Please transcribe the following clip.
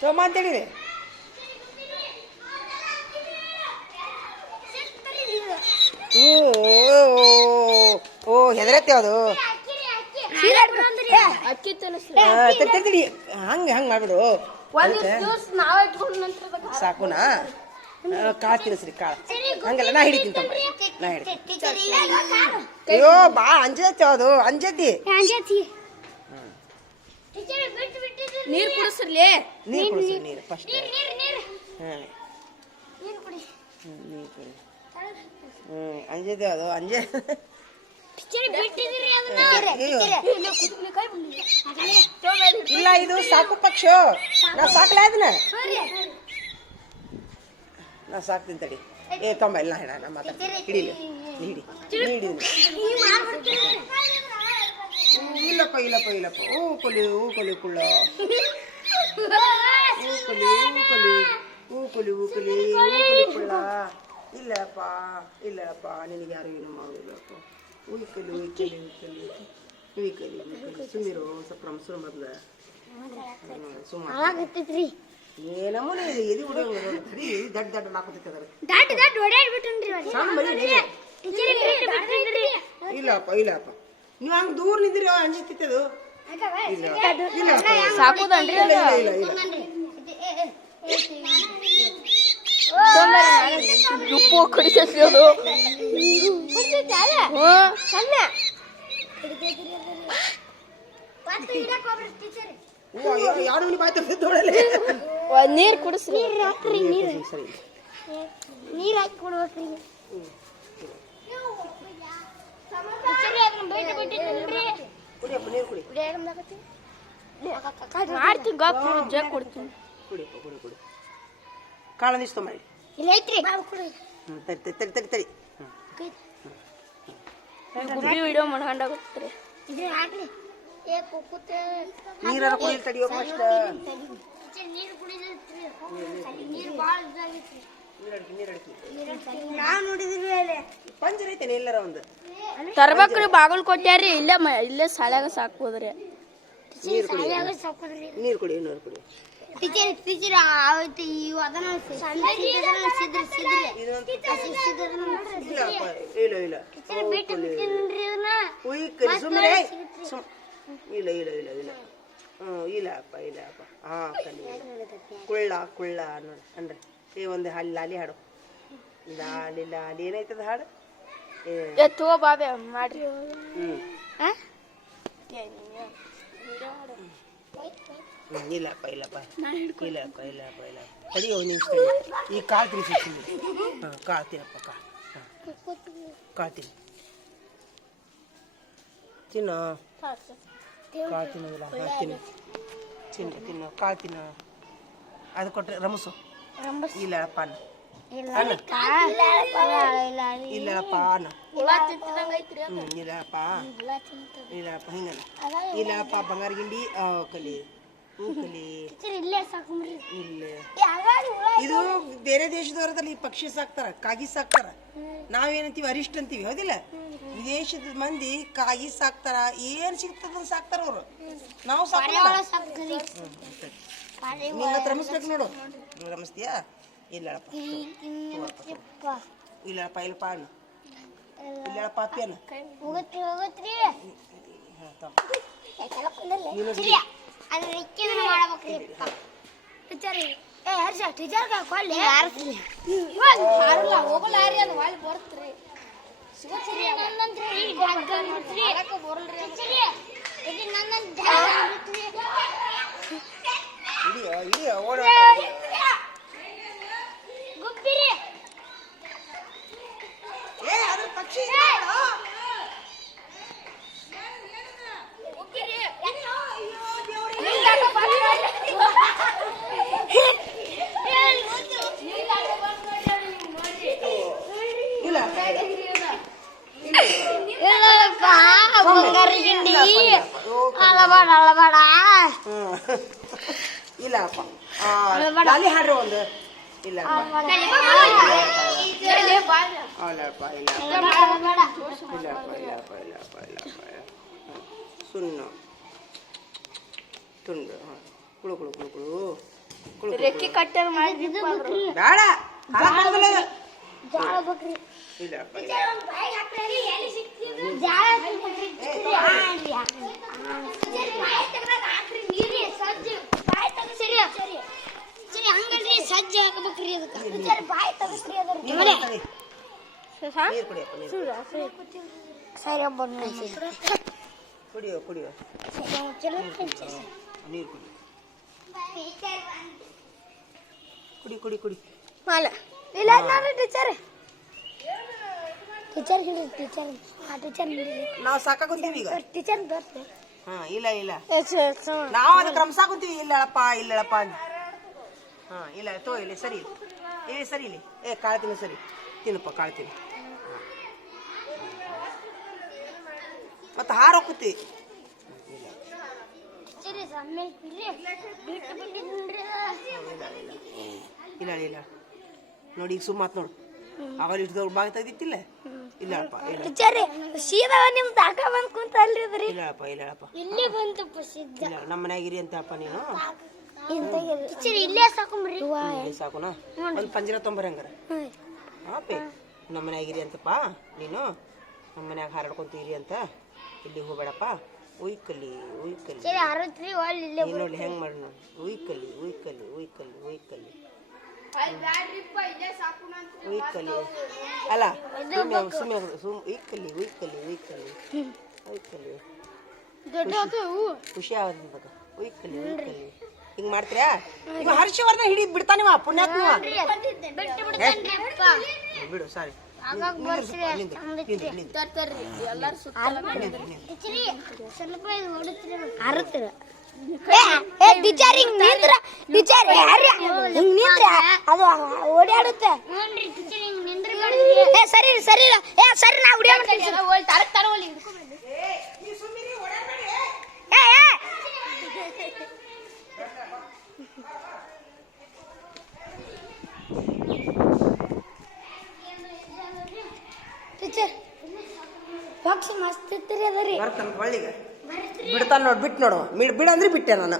ತಮ್ಮ ಅಂತೇಳಿ ಓ ಹೆದರತ್ತೆ ಅದು ತಡಿ ಹಂಗೆ ಮಾಡ್ಬಿಡು ಸಾಕುನಾ ಕಾಳು ತಿನ್ನಿಸ್ರಿ ಕಾಳು ಹಂಗಲ್ಲ ನಾ ಹಿಡಿತೀನಿ ತಮ್ಮ ನಾ ಹಿಡಿತೀನಿ ಅಯ್ಯೋ ಬಾ ಅಂಜತಿ ಅದು ಅಂಜತಿ ನೀರು ಕುಡಿಸ್ರಿ ನೀರು ಫಸ್ಟ್ ಹಾಂ ನೀರು ಕುಡಿ ಅಂಜದೆ ಅದು ಅಂಜೆ ಇಲ್ಲ ಇದು ಸಾಕು ಪಕ್ಷ ನಾ ಸಾಕ್ಲಾ ಅದನ್ನ ನಾ ಸಾಕ್ತೀನಿ ತಡಿ ತೊಂಬ ಇಲ್ಲ ಹೇಳ ನಾ ಮಾತಾಡ್ತೀನಿ ಹಿಡೀಲಿ ಹಿಡಿ ಇಲ್ಲಪ್ಪ ಹೂ ಕೊಲಿ ಕುಳ್ಳ ಹೂ ಕೊಲಿ ಕುಳ್ಳ ಇಲ್ಲಪ್ಪ ನಿನಗೆ ಯಾರು ಏನು ಮಾಡೋದಿಲ್ಲಪ್ಪ ಉಯ್ಕಲಿ ಸುಮ್ಮಿರು ಸ್ವಲ್ಪ ರಮಸರು ಮೊದ್ಲು ಸುಮ್ಮನೆ ಏನಮ್ಮನೆ ಎದಿ ಹುಡುಗರಿ ದಡ್ಡ ಹಾಕೋತೈತೆ ಇಲ್ಲಪ್ಪ ನೀವು ಹಂಗೆ ದೂರ ನಿಂದ್ರಿ ಅಂಜಿಸ್ತೈತೆ ಅದು ಸಾಕುದನ್ರಿ ಉಪ್ಪು ಕುಡಿಸೋದು ಯಾರು ನೀರ್ ಕುಡಿಸ್ರಿ ನೀರ್ ಹಾಕಿ ಕೊಡ್ಬೇಕ್ರಿ ಮಾಡ್ತೀನಿ ಕೊಡ್ತೀನಿ ಕಾಳ ನಿಸ್ತು ಮಾಡಿ ತಡಿ ವಿಡಿಯೋ ಮಾಡ್ಕೊಂಡಾಗುತ್ತೆ ನೀರಾರ ಕುಡಿಲ್ ತಡಿಯೋ ಫಸ್ಟ್ ಪಂಜರ ಐತೇನೆ ಎಲ್ಲರ ಒಂದು ತರ್ಬೇಕ್ರಿ ಬಾಗಲಕೋಟ್ಯಾರಿ ಇಲ್ಲೇ ಶಾಲ್ಯಾಗ ಸಾಕ್ಬೋದ್ರಿ ನೀರು ಕುಡಿ ಟೀಚರ್ ಅವತ್ತು ಅದನ್ನ ಇಲ್ಲಪ್ಪ ಹಾ ಕಲಿ ಕುಳ್ಳ ನೋಡಿ ಅಂದ್ರೆ ಒಂದು ಹಾಲಿ ಲಾಲಿ ಹಾಡು ಲಾಲಿ ಏನಾಯ್ತದ ಹಾಡು ತೋ ಬಾಬೆ ಮಾಡ್ರಿ ಇಲ್ಲಪ್ಪ ತಡಿ ನಿಮಿಷ ಈ ಕಾಳು ತಿನ್ನಿಸ್ತೀನಿ ಕಾಳು ತಿನ್ನಪ್ಪ ಕಾಳು ತಿನ್ನು ಕಾಳು ತಿನ್ನೋದಿಲ್ಲ ತಿನ್ನು ಕಾಳು ತಿನ್ನು ಅದು ಕೊಟ್ಟರೆ ರಮಸು ಇಲ್ಲಪ್ಪ ಇಲ್ಲಪ್ಪ ಇಲ್ಲಪ್ಪ ಹಿಂಗಲ್ಲ ಇಲ್ಲಪ್ಪ ಬಂಗಾರ ಗಿಂಡಿ ಕಲಿ ಇದು ಬೇರೆ ದೇಶದವರದಲ್ಲಿ ಪಕ್ಷಿ ಸಾಕ್ತಾರ ಕಾಗಿ ಸಾಕ್ತಾರ ನಾವೇನಂತೀವಿ ಅರಿಷ್ಟ ಅಂತೀವಿ ಹೌದಿಲ್ಲ ವಿದೇಶದ ಮಂದಿ ಕಾಗಿ ಸಾಕ್ತಾರ ಏನ್ ಸಿಗ್ತದ ಸಾಕ್ತಾರ ಅವ್ರು ನಾವು ನಿನ್ನ ರಮಿಸ್ಬೇಕು ನೋಡು ರಮಿಸ್ತೀಯಾ ಇಲ್ಲಪ್ಪ ಇಲ್ಲಪ್ಪ ಅಣ್ಣ ಇಲ್ಲಪ್ಪ ಅಪ್ಪೇನ ಇಲ್ಲಪ್ಪ ಲಾಲಿ ಹಾಡ್ರಿ ಒಂದು ಇಲ್ಲಪ್ಪ ಸುಣ್ಣ ತುಂಡು ಕುಳು ರೆಕ್ಕಿ ಕಟ್ಟಾರ ಮಾಡ್ರಿ ಬೇಡ ಹಾಳಾಗೋದಿಲ್ಲ ಅದು. ಜಾಳ ಬೇಕ್ರಿ ಇಲ್ಲಪ್ಪ ಜಾಳ ಬೇಕ್ರಿ. ಸರಿ ಹಂಗಲ್ರಿ ಸಜ್ಜೆ ಹಾಕಬೇಕ್ರಿ ಅದಕ್ಕೆ ಬಾಯಿ ತಗಸ್ರಿ ಅದ್ರ ನೀರು ಕುಡಿಯಪ್ಪ ನೀರು ಸರಿ ಹಬ್ಬ ಕುಡಿಯೋ ಕುಡಿಯೋ ನೀರು ಕುಡಿ ಕುಡಿ ಕುಡಿ ಕುಡಿ ಮಾಲ ಇಲ್ಲ ನೋಡಿ ಟೀಚರ್ ಟೀಚರ್ ಹಿಡಿ ಟೀಚರ್ ಆ ಟೀಚರ್ ಹಿಡಿ ನಾವು ಸಾಕಾಗುತ್ತೀವಿ ಈಗ ಟೀಚರ್ ತೋರಿಸ್ರಿ ಹಾ ಇಲ್ಲ ಇಲ್ಲ ನಾವು ಅದಕ್ಕೆ ಕ್ರಮಸಾಗುತ್ತೀವಿ ಇಲ್ಲಳಪ್ಪ ಇಲ್ಲಳಪ್ಪ ಹಾ ಇಲ್ಲ ತೋ ಇಲ್ಲಿ ಸರಿ ಇಲ್ಲಿ ಸರಿ ಇಲ್ಲಿ ಕಾಳು ತಿನ್ನು ಸರಿ ತಿನ್ನಪ್ಪ ಕಾಳು ತಿನ್ನು ಮತ್ತೆ ಹಾರ ಹೋಗುತ್ತಿ ಸರಿ ಸಮ್ಮೆ ಬಿಟ್ಟು ಬಿಟ್ಟಿದ್ರಿ ಇಲ್ಲ ಇಲ್ಲ ನೋಡಿ ಈಗ ಸುಮ್ಮ ನೋಡು ಅವಾಗ ಇಷ್ಟು ಭಾಗ ತೆಗ್ದಿತ್ತಿಲ್ಲ ಇಲ್ಲಪ್ಪ ಇಲ್ಲ ಟೀಚರ್ ಸೀದಾ ನಿಮ್ ತಾಕ ಬಂದ್ ಕುಂತಲ್ರಿ ಅದ್ರಿ ಇಲ್ಲಪ್ಪ ಇಲ್ಲಪ್ಪ ಇಲ್ಲೇ ಬಂತು ಪ್ರಸಿದ್ಧ ಇಲ್ಲ ನಮ್ಮ ಮನ್ಯಾಗ ಇರಿ ಅಂತಪ್ಪ ನೀನು ಟೀಚರ್ ಇಲ್ಲೇ ಸಾಕೊಂಬ್ರಿ ಇಲ್ಲಿ ಸಾಕುನಾ ಒಂದು ಪಂಜರ ತೊಂಬರಿ ಹಂಗಾರ ಹಾಪಿ ನಮ್ಮ ಮನ್ಯಾಗ ಇರಿ ಅಂತಪ್ಪ ನೀನು ನಮ್ಮ ಮನ್ಯಾಗ ಹಾರಾಡ್ಕೊಂತೀರಿ ಅಂತ ಇಲ್ಲಿ ಹೋಗ್ಬೇಡಪ್ಪ ಉಯ್ಕಲ್ಲಿ ಉಯ್ಕಲ್ಲಿ ಸರಿ ಅರತ್ರಿ ಒಳ್ಳೆ ಇಲ್ಲೇ ನೀನು ನೋಡಿ ಹೆಂಗೆ ಮಾಡಿ ನೋಡಿ ಉಯ್ಕಲ್ಲಿ ಉಯ್ಕಲ್ಲಿ ಉಯ್ಕಲ್ಲಿ ಉಯ್ಕಲ್ಲಿ ಉಯ್ಕಲ್ಲಿ ಅಲ್ಲ ಸುಮ್ಮನೆ ಉಯ್ಕಲ್ಲಿ ಉಯ್ಕಲ್ಲಿ ಉಯ್ಕಲ್ಲಿ ಉಯ್ಕಲ್ಲಿ ಖುಷಿ ಆಗೋದು ಉಯ್ಕಲ್ಲಿ ಉಯ್ಕಲ್ಲಿ ಹಿಂಗೆ ಮಾಡ್ತೀರಾ ಈಗ ಹರ್ಷವರ್ಧನ್ ಹಿಡಿದು ಬಿಡ್ತಾನಿವ ಪುಣ್ಯಾತ್ಮ ಬಿಡು ಸಾರಿ ಎಲ್ಲಾರು ಸ್ವಲ್ಪ ಅರತ್ರ ಟೀಚರ್ ಹಿಂಗ್ ನಿಂತ್ರ ಟೀಚರ್ ಹಿಂಗ್ ನಿಂತ್ರ ಅದು ಓಡಾಡುತ್ತೆ ಸರಿ ಸರಿ ಸರಿ ನಾ ಟೀಚರ್ ಪಕ್ಷಿ ಮಸ್ತ್ ಇತ್ರಿ ಅದರಿ ಬರ್ತಾನ ಒಳ್ಳಿಗೆ ಬಿಡ್ತಾನ ನೋಡಿ ಬಿಟ್ಟು ನೋಡು ಬಿಡಂದ್ರೆ ಬಿಟ್ಟೆ ನಾನು